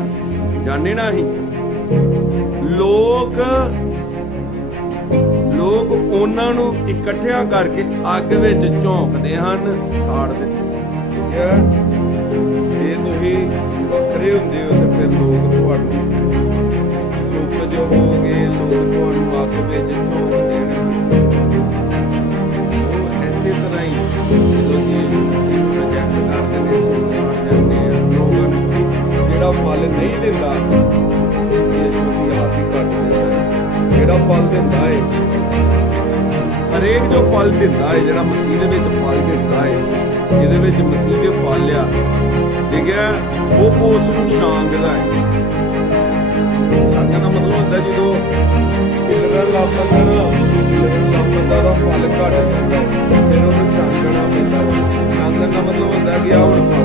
ਹੈ ਜਾਣੇ ਨਾ ਹੀ ਲੋਕ ਲੋਕ ਉਹਨਾਂ ਨੂੰ ਇਕੱਠਿਆਂ ਕਰਕੇ ਅੱਗ ਵਿੱਚ ਝੋਂਕਦੇ ਹਨ ਸਾੜ ਦੇ ਠੀਕ ਹੈ? ਜੇ ਤੁਸੀਂ ਵੱਖਰੇ ਹੁੰਦੇ ਹੋ ਤੇ ਫਿਰ ਲੋਕ ਤੁਹਾਨੂੰ ਸੁੱਕ ਜੋ ਹੋਗੇ, ਲੋਕ ਤੁਹਾਨੂੰ ਅੱਗ ਵਿੱਚ ਝੋਂਕਦੇ ਨੇ ਉਹ ਐਸੇ ਤਰ੍ਹਾਂ ਹੀ ਜਦੋਂ ਜਿਹੜਾ ਫਲ ਨਹੀਂ ਦਿੰਦਾ। ਇਹ ਤੁਸੀਂ ਆਪ ਹੀ ਕੱਟ ਦਿੰਦੇ ਜਿਹੜਾ ਫਲ ਦਿੰਦਾ ਹੈ ਹਰੇਕ ਜੋ ਫਲ ਦਿੰਦਾ ਹੈ ਜਿਹੜਾ ਮਸੀਹ ਦੇ ਵਿੱਚ ਫਲ ਦਿੰਦਾ ਹੈ ਜਿਹਦੇ ਵਿੱਚ ਮਸੀਹ ਦੇ ਫਲ ਆ ਠੀਕ ਹੈ ਉਹ ਉਸ ਨੂੰ ਛਾਂਗਦਾ ਹੈ ਛਾਂਗਣ ਦਾ ਮਤਲਬ ਹੁੰਦਾ ਜਦੋਂ ਕਿਲਰਨ ਲੱਗ ਨਾ ਕਿਲਰਨ ਦਾ ਫਲ ਘਟ ਜਾਂਦਾ ਫਿਰ ਉਹਨੂੰ ਛਾਂਗਣਾ ਪੈਂਦਾ ਹੈ। ਛਾਂਗਣ ਦਾ ਮਤਲਬ ਹੁੰਦਾ ਕਿ ਆ ਹੁਣ ਫਲ